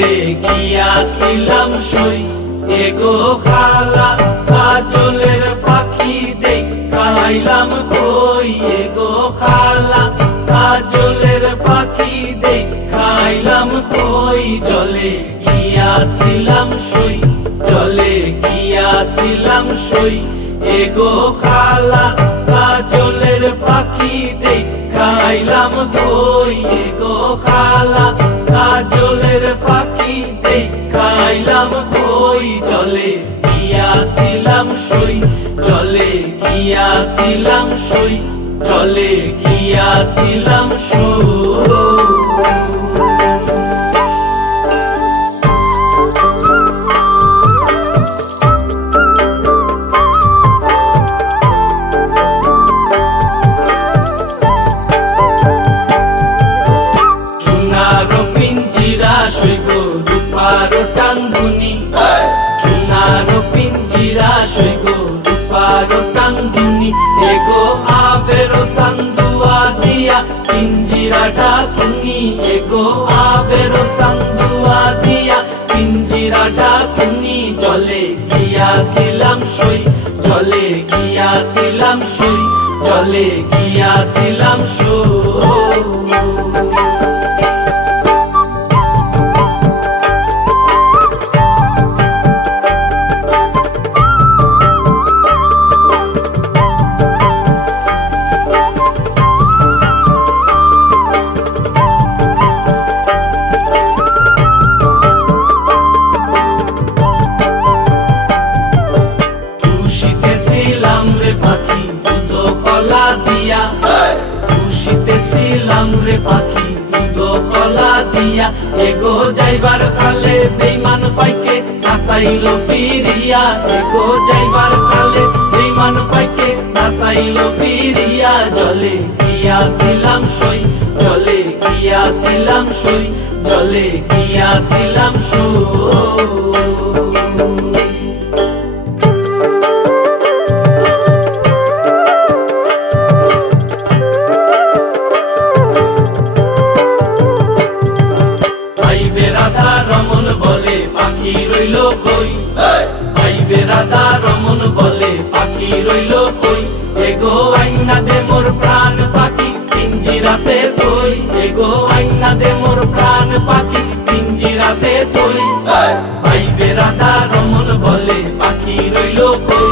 জলে গিয়াছিলাম সই এগো খালা কাজলের পাখি দেখাইলাম কই এগো খালা কাজলের পাখি দেখাইলাম কই জলে গিয়াছিলাম সই জলে গিয়াছিলাম সই এগো খালা কাজলের পাখি দেখাইলাম কই এগো খালা কাজলের পাখি দেখাইলাম কই জলে গিয়াছিলাম সই জলে গিয়াছিলাম সই জলে গিয়াছিলাম সই রূপারো টাঙ্গুনি সোনারো পিঞ্জিরা সইগো রূপারো টাঙ্গুনি এগো আবেরো সান্দুয়া দিয়া পিঞ্জিরাটা তুমি এগো আবেরো সান্দুয়া দিয়া পিঞ্জিরাটা তুমি জলে গিয়াছিলাম সই জলে গিয়াছিলাম সই জলে গিয়াছিলাম সই রে পাখি দুধলা দিয়া এগো যাইবার খালে বেঈমান পাইকে নাসাইলো ফিরিয়া এগো যাইবার খালে বেঈমান পাইকে নাসাইলো ফিরিয়া জলে গিয়াছিলাম সই জলে গিয়াছিলাম সই জলে গিয়াছিলাম সই পাখি রইল কই আইবে রাধা রমন বলে পাখি রইল কই এগো আইনা দে মোর প্রাণ পাখি পিঞ্জিরাতে তুই এগো আইনা দে মোর প্রাণ পাখি পিঞ্জিরাতে তুই আইবে রাধা রমন বলে পাখি রইল কই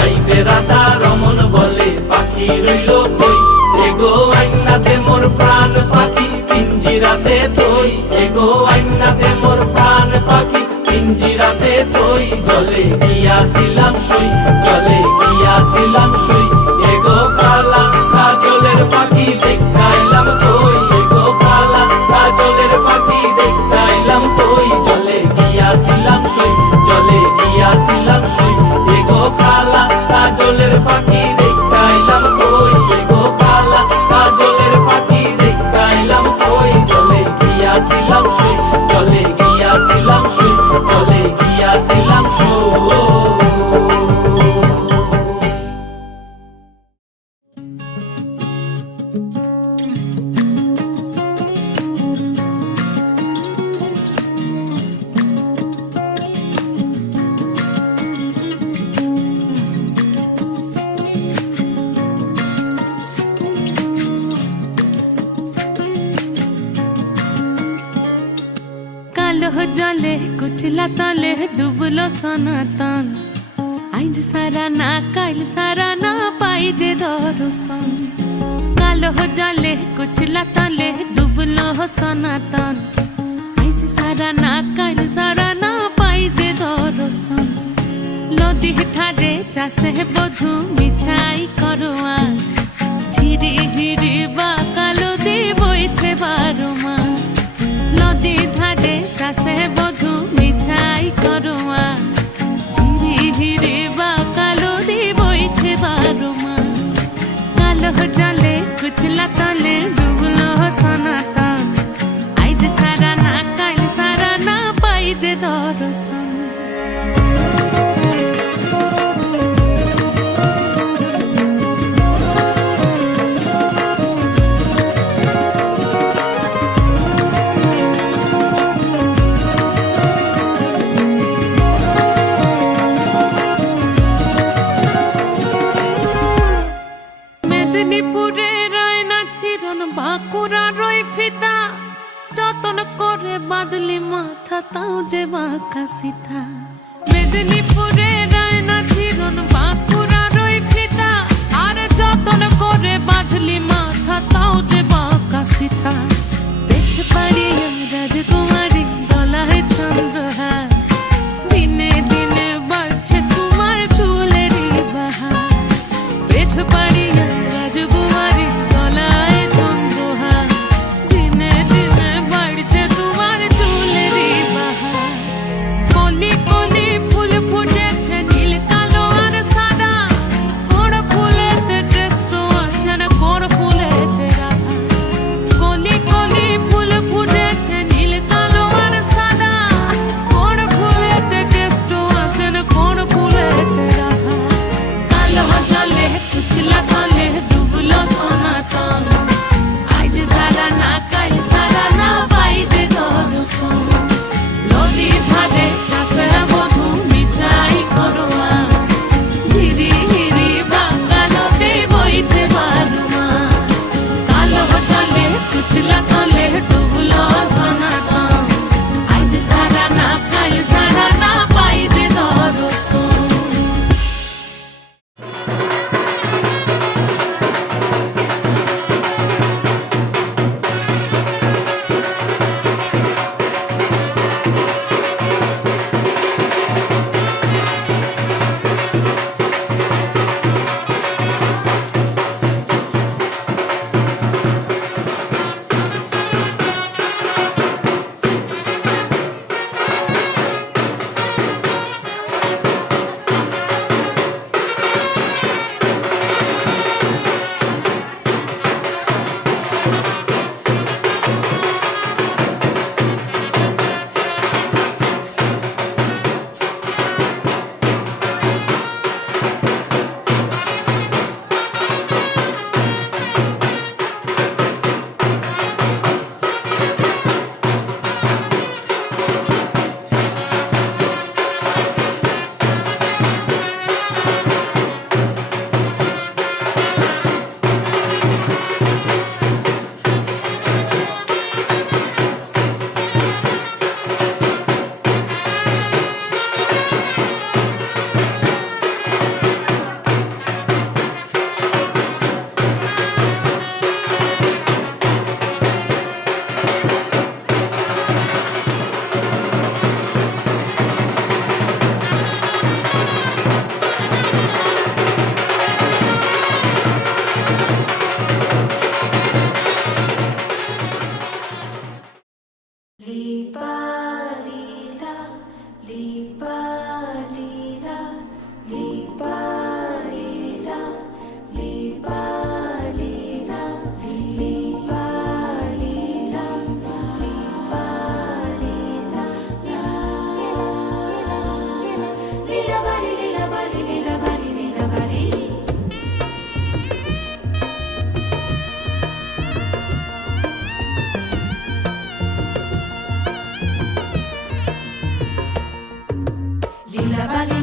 আইবে রাধা রমন বলে পাখি রইল কই এগো আইনা দে মোর প্রাণ পাখি পিঞ্জিরাতে তুই এগো আইনা দে মোর প্রাণ পাখি পিঞ্জিরাতে তুই জলে গিয়াছিলাম সই জলে গিয়াছিলাম সই এগো খালা কাজলের পাখি দেখাইলাম কই এগো খালা কাজলের পাখি দেখাইলাম কই জলে গিয়াছিলাম সই জলে গিয়াছিলাম সই এগো খালা কাজলের পাখি দেখাইলাম কই এগো খালা কাজলের পাখি দেখাইলাম কই জলে গিয়াছিলাম সই জলে গিয়াছিলাম সই জলে গিয়াছিলাম সই জলে কুচলা তলে ডুবলো সনাতন আইজ সারা না কাইল সারা না পাই যে দর্শন কালো জলে কুচলা তলে ডুবলো সনাতন আইজ সারা না কাইল সারা না পাই যে দর্শন নদী ধারে চাষে বধু মিছাই করো আস ঝিরি হিরি বা কালো দি বইছে 12 মাস নদী ধারে চাষে বধু মিছাই করো আস ঝিরি হিরি বা কালো দি বইছে 12 মাস কালো জলে কুচলা তলে ডুবলো সনাতন আইজ সারা না কাইল সারা না পাই যে দর্শন তাও যে বাঁকা সিথা মেদিনীপুরে রায়না চিরন বাঁকুড়ার ওই ফিতা আর যতন করে বাঁধলি মাথা তাও যে বাঁকা সিথা পেছ পাড়িয়া রাজকুমারী গলায় চন্দ্রহার দিনে দিনে বাড়ছে তোমার চুলেরই বাহার পেছ পাড়িয়া রাজকুমারী গলায় চন্দ্রহার দিনে দিনে বাড়ছে তোমার চুলেরই বাহার কলি কলি ফুল ফুটেছে নীল কালো আর সাদা কোন ফুলেতে কেষ্ট আছে না কোন ফুলেতে রাধা কলি কলি ফুল ফুটেছে নীল কালো আর সাদা কোন ফুলেতে কেষ্ট আছে না কোন ফুলেতে রাধা কালো জলে কুচলা তলে ডুবলো সনাতন আজ সারা না কাল সারা না পাইতে দর্শন নদীর ধারে চাষেরা বধূ মিছাই করোয়া ঝিরি হিরি বাংলা নদী বইছে বারো মাস কালো জলে কুচলা তলে ডুবলো সনাতন আজ সারা না কাল সারা না পাইতে দর্শন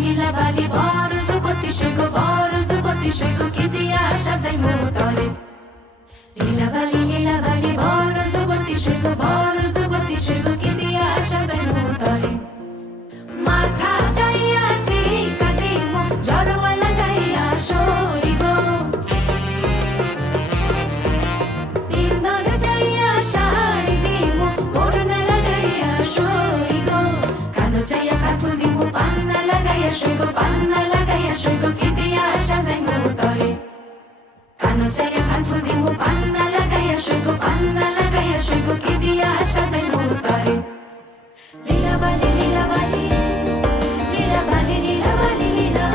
লীলা বালি বড় যুবতী সৈগ কি দিয়া সাজাই মোতরে লীলা বালি বড় যুবতী সৈগ কি দিয়া সাজাই মোতরে মাথা যাইয়া টিকা দিমু জড়োয়া লাগাইয়া সইগ তিনদল যাইয়া শাড়ি দিমু ওড়না লাগাইয়া সইগ কানো যাইয়া কাকুল দিমু পান্না লাগাইয়া সইগ কি দিয়া সাজাই মোতরে কানো যাইয়া কাকুল দিমু পান্না লাগাইয়া সইগ কি দিয়া সাজাই মোতরে লীলা বালি লীলা বালি লীলা বালি লীলা বালি লীলা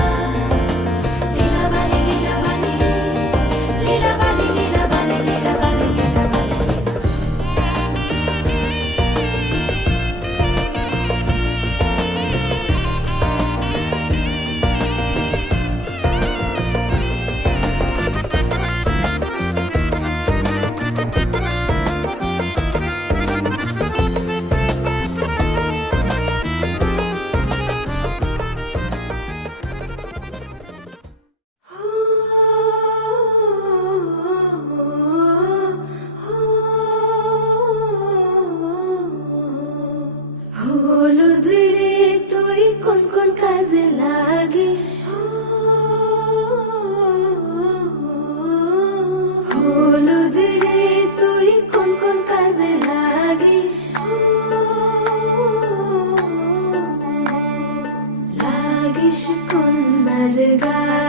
লীলা বালি লীলা বালি লীলা বালি লীলা বালি লীলা বালি লীলা বালি সোনার গান